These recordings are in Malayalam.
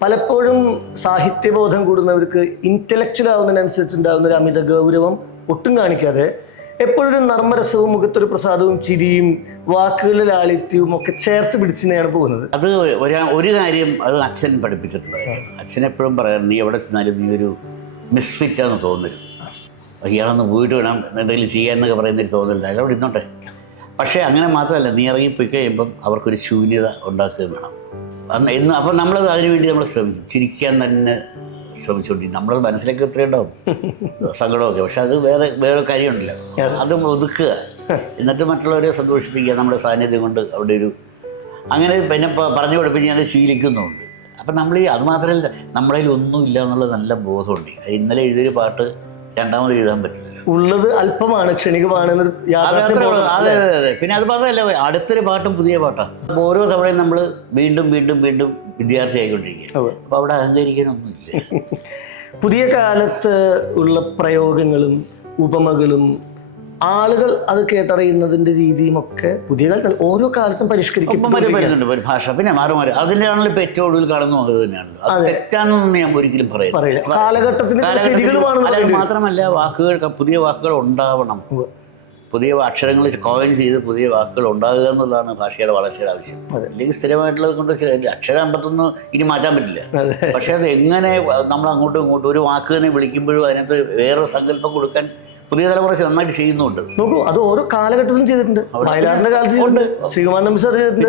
പലപ്പോഴും സാഹിത്യബോധം കൂടുന്നവർക്ക് ഇന്റലക്ച്വൽ ആവുന്നതിനനുസരിച്ച് ഉണ്ടാകുന്ന ഒരു അമിത ഗൗരവം ഒട്ടും കാണിക്കാതെ എപ്പോഴൊരു നർമ്മരസവും മുഖത്തൊരു പ്രസാദവും ചിരിയും വാക്കുകളിലെ ലാളിത്യവും ഒക്കെ ചേർത്ത് പിടിച്ചിനെയാണ് പോകുന്നത്. അത് ഒരു ഒരു കാര്യം അത് അച്ഛൻ പഠിപ്പിച്ചിട്ടുണ്ട് അച്ഛൻ എപ്പോഴും പറയാറ് നീ എവിടെ ചെന്നാലും നീ ഒരു മിസ്ഫിറ്റാന്ന് തോന്നരുത്. ഇയാളൊന്ന് പോയിട്ട് വേണം എന്തെങ്കിലും ചെയ്യാന്നൊക്കെ പറയുന്നൊരു തോന്നലില്ല. അയാൾ അവിടെ ഇരുന്നോട്ടെ. പക്ഷേ അങ്ങനെ മാത്രമല്ല നീ ഇറങ്ങിപ്പോയി കഴിയുമ്പം അവർക്കൊരു ശൂന്യത ഉണ്ടാക്കുകയും വേണം. അന്ന് ഇന്ന് അപ്പം നമ്മളത് അതിനു വേണ്ടി നമ്മൾ ശ്രമിച്ചിരിക്കാൻ ചിരിക്കാൻ തന്നെ ശ്രമിച്ചുകൊണ്ടിരിക്കും നമ്മളത് മനസ്സിലേക്ക് എത്ര ഉണ്ടാവും. സങ്കടമൊക്കെ. പക്ഷെ അത് വേറെ വേറെ കാര്യമുണ്ടല്ലോ. അത് ഒതുക്കുക. എന്നിട്ട് മറ്റുള്ളവരെ സന്തോഷിപ്പിക്കുക നമ്മുടെ സാന്നിധ്യം കൊണ്ട് അവിടെ ഒരു അങ്ങനെ പിന്നെ പറഞ്ഞു പഠിപ്പിച്ച് ഞാൻ ശീലിക്കുന്നുണ്ട്. അപ്പം നമ്മൾ ഈ അത് മാത്രമല്ല നമ്മുടെ കയ്യിൽ ഒന്നുമില്ല എന്നുള്ള നല്ല ബോധമുണ്ട്. ഇന്നലെ എഴുതിയൊരു പാട്ട് രണ്ടാമത് എഴുതാൻ പറ്റില്ല. ഉള്ളത് അല്പമാണ് ക്ഷണികമാണ് അത്. അതെ അതെ. പിന്നെ അത് മാത്രമല്ല അടുത്തൊരു പാട്ടും പുതിയ പാട്ടാണ് അപ്പോൾ ഓരോ തവണയും നമ്മൾ വീണ്ടും വീണ്ടും വീണ്ടും വിദ്യാർത്ഥിയായിക്കൊണ്ടിരിക്കുക ആയിക്കൊണ്ടിരിക്കുക അപ്പോൾ അവിടെ അഹങ്കരിക്കാനൊന്നുമില്ല പുതിയ കാലത്ത് ഉള്ള പ്രയോഗങ്ങളും ഉപമകളും ആളുകൾ അത് കേട്ടറിയുന്നതിന്റെ രീതിയും ഒക്കെ പുതിയ കാലത്ത് ഓരോ കാലത്തും പരിഷ്കരിക്കും ഒരു ഭാഷ. പിന്നെ മാറി മാറി. അതിന്റെയാണല്ലോ ഇപ്പൊ ഏറ്റവും ഒടുവിൽ കാണുന്നു അത് തന്നെയാണല്ലോ. അത് ഞാൻ ഒരിക്കലും പറയില്ല. ശരികളുമാണ് മാത്രമല്ല വാക്കുകൾ പുതിയ വാക്കുകൾ ഉണ്ടാവണം. പുതിയ അക്ഷരങ്ങൾ കോയിൻ ചെയ്ത് പുതിയ വാക്കുകൾ ഉണ്ടാകുക എന്നുള്ളതാണ് ഭാഷയുടെ വളർച്ചയുടെ ആവശ്യം. അല്ലെങ്കിൽ സ്ഥിരമായിട്ടുള്ളത് കൊണ്ട് അക്ഷരം അമ്പത്തൊന്ന് ഇനി മാറ്റാൻ പറ്റില്ല. പക്ഷെ അത് എങ്ങനെ നമ്മൾ അങ്ങോട്ടും ഇങ്ങോട്ടും ഒരു വാക്ക് തന്നെ വിളിക്കുമ്പോഴും അതിനകത്ത് വേറൊരു സങ്കല്പം കൊടുക്കാൻ പുതിയ തലമുറ നന്നായിട്ട് ചെയ്യുന്നുണ്ട്. നോക്കൂ അത് ഓരോ കാലഘട്ടത്തിലും ചെയ്തിട്ടുണ്ട്. വയലാറിന്റെ കാലത്ത് ചെയ്തിട്ടുണ്ട്. ശ്രീകുമാർ നമ്പി സാർ ചെയ്തിട്ടുണ്ട്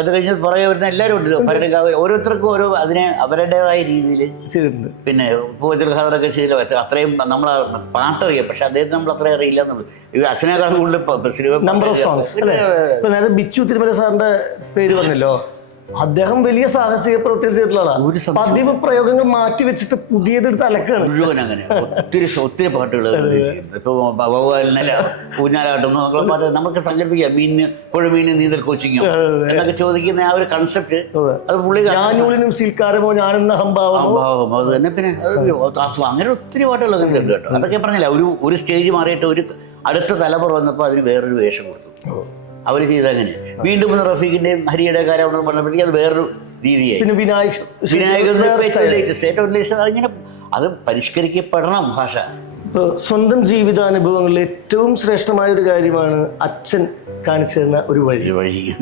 അത് കഴിഞ്ഞ് പുറകെ വരുന്ന എല്ലാവരും ഉണ്ട്. ഭരണകാവ് ഓരോരുത്തർക്കും ഓരോ അതിനെ അവരുടേതായ രീതിയിൽ ചെയ്തിട്ടുണ്ട്. പിന്നെ പൂച്ചൽഖാദറൊക്കെ ചെയ്തില്ല. അത്രയും നമ്മൾ പാട്ടറിയാം. പക്ഷെ അദ്ദേഹത്തെ നമ്മൾ അത്രയും അറിയില്ല എന്നുള്ളത് അച്ഛനേക്കാൾ കൂടുതൽ നമ്പർ ഓഫ് സോങ്സ് നേരത്തെ ബിച്ചു തിരുമല സാറിന്റെ പേര് പറഞ്ഞല്ലോ. അദ്ദേഹം വലിയ സാഹസിക പ്രവൃത്തി ചെയ്തിട്ടുള്ള ആളാണ് പതിവ് പ്രയോഗങ്ങൾ മാറ്റി വെച്ചിട്ട് പുതിയതെടുത്ത് അലക്കാണ്. മുഴുവൻ അങ്ങനെ. ഒത്തിരി ഒത്തിരി പാട്ടുകൾ ഇപ്പൊ ഭഗവാനെ ഊഞ്ഞാലാട്ടം എന്നുള്ള പാട്ട് നമുക്ക് സങ്കല്പിക്കാം. മീനിന് പുഴ മീന് നീന്തൽ കോച്ചിങ്ങോ എന്നൊക്കെ ചോദിക്കുന്ന ആ ഒരു കൺസെപ്റ്റ് അത്. പുള്ളി ഞാനൂലിനും സിൽക്കാരമോ ഞാനെന്ന അഹംഭാവം ഭാവം അത് തന്നെ. പിന്നെ അങ്ങനെ ഒത്തിരി പാട്ടുകൾ ഉണ്ട് കേട്ടോ. അതൊക്കെ പറഞ്ഞില്ല ഒരു ഒരു സ്റ്റേജ് മാറിയിട്ട് ഒരു അടുത്ത തലമുറ വന്നപ്പോൾ അതിന് വേറൊരു വേഷം കൊടുത്തു. അവർ ചെയ്ത അങ്ങനെ. വീണ്ടും ഒന്ന് റഫീഖിന്റെയും ഹരിയുടെ കാര്യം അവിടെ പറഞ്ഞപ്പോഴേക്കും അത് വേറൊരു രീതിയായി. പിന്നെ വിനായക് വിനായകൻ വേറെ ഏറ്റവും style. latest, ഏറ്റവും latest. അതിങ്ങനെ അത് പരിഷ്കരിക്കപ്പെടണം ഭാഷ. ഇപ്പോൾ സ്വന്തം ജീവിതാനുഭവങ്ങളിൽ ഏറ്റവും ശ്രേഷ്ഠമായ ഒരു കാര്യമാണ് അച്ഛൻ കാണിച്ചു തരുന്ന ഒരു വഴി. വഴി.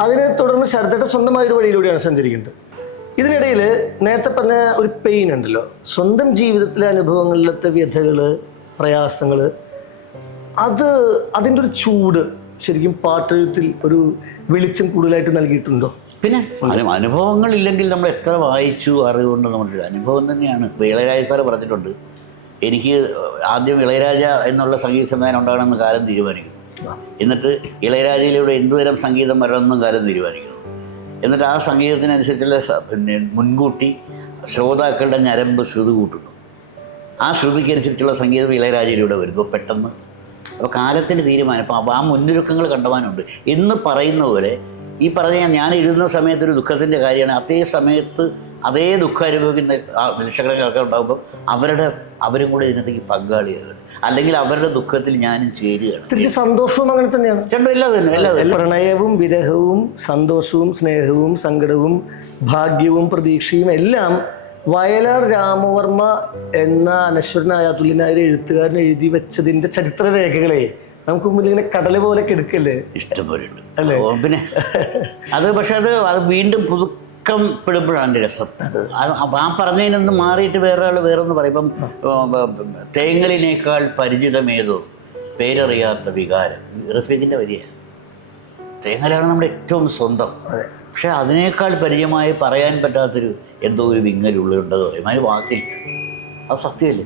അതിനെ തുടർന്ന് ശരത്തേട്ട സ്വന്തമായ ഒരു വഴിയിലൂടെയാണ് സഞ്ചരിക്കുന്നത്. ഇതിനിടയിൽ നേരത്തെ പറഞ്ഞ ഒരു പെയിൻ ഉണ്ടല്ലോ. സ്വന്തം ജീവിതത്തിലെ അനുഭവങ്ങളിലത്തെ വ്യഥകൾ പ്രയാസങ്ങൾ അത് അതിന്റെ ഒരു ചൂട് ശരിക്കും പാട്ടെഴുത്തിൽ ഒരു വെളിച്ചം കൂടുതലായിട്ട് നൽകിയിട്ടുണ്ടോ? പിന്നെ അനു- അനുഭവങ്ങൾ ഇല്ലെങ്കിൽ നമ്മൾ എത്ര വായിച്ചു അറിവുണ്ട് നമ്മുടെ അനുഭവം തന്നെയാണ്. ഇളയരാജ സാറ് പറഞ്ഞിട്ടുണ്ട്. എനിക്ക് ആദ്യം ഇളയരാജ എന്നുള്ള സംഗീത സംവിധാനം ഉണ്ടാകണമെന്ന് കാലം തീരുമാനിക്കുന്നു. എന്നിട്ട് ഇളയരാജയിലൂടെ എന്തുതരം സംഗീതം വരണമെന്നും കാലം തീരുമാനിക്കുന്നു. എന്നിട്ട് ആ സംഗീതത്തിനനുസരിച്ചുള്ള പിന്നെ മുൻകൂട്ടി ശ്രോതാക്കളുടെ ഞരമ്പ് ശ്രുതി കൂട്ടുന്നു. ആ ശ്രുതിക്കനുസരിച്ചുള്ള സംഗീതം ഇളയരാജയിലൂടെ വരുന്നു. പെട്ടെന്ന് അപ്പോൾ കാലത്തിന് തീരുമാനം അപ്പോൾ ആ മുന്നൊരുക്കങ്ങൾ കണ്ടവാനുണ്ട്. എന്ന് പറയുന്ന പോലെ ഈ പറഞ്ഞ ഞാൻ എഴുതുന്ന സമയത്ത് ഒരു ദുഃഖത്തിന്റെ കാര്യമാണ്. അതേ സമയത്ത് അതേ ദുഃഖം അനുഭവിക്കുന്ന ആ ലക്ഷക്കണക്കിന് ആൾക്കാർ ഉണ്ടാകുമ്പോൾ അവരുടെ അവരും കൂടെ ഇതിനകത്തേക്ക് പങ്കാളിയാകുകയാണ് അല്ലെങ്കിൽ അവരുടെ ദുഃഖത്തിൽ ഞാനും ചേരുകയാണ്. തിരിച്ച് സന്തോഷവും അങ്ങനെ തന്നെയാണ്. രണ്ടും എല്ലാം തന്നെ എല്ലാം തന്നെ. പ്രണയവും വിരഹവും സന്തോഷവും സ്നേഹവും സങ്കടവും ഭാഗ്യവും പ്രതീക്ഷയും എല്ലാം വയലാർ രാമവർമ്മ എന്ന അനശ്വരനായ തുല്യനായ ഒരു എഴുത്തുകാരൻ എഴുതി വെച്ചതിന്റെ ചരിത്ര രേഖകളെ നമുക്ക് മുന്നിൽ ഇങ്ങനെ കടൽ പോലെ കിടക്കല്ലേ? ഇഷ്ടംപോലെയുണ്ട്. അല്ലേ? പിന്നെ അത് പക്ഷെ അത് അത് വീണ്ടും പുതുക്കം പെടുമ്പോഴാണ് രസം. അപ്പൊ ആ പറഞ്ഞതിനൊന്ന് മാറിയിട്ട് വേറെ ആൾ വേറൊന്ന് പറയും. ഇപ്പം ഏർ, തേങ്ങലിനേക്കാൾ പരിചിതമേതോ പേരറിയാത്ത വികാരം. റഫീഖിന്റെ വരിയാണ്. തേങ്ങലാണ് നമ്മുടെ ഏറ്റവും സ്വന്തം. പക്ഷെ അതിനേക്കാൾ പരിചയമായി പറയാൻ പറ്റാത്തൊരു എന്തോ ഒരു വിങ്ങലുള്ളുണ്ടതോ എന്നാലും വാക്കില്ല. അത് സത്യമല്ലേ?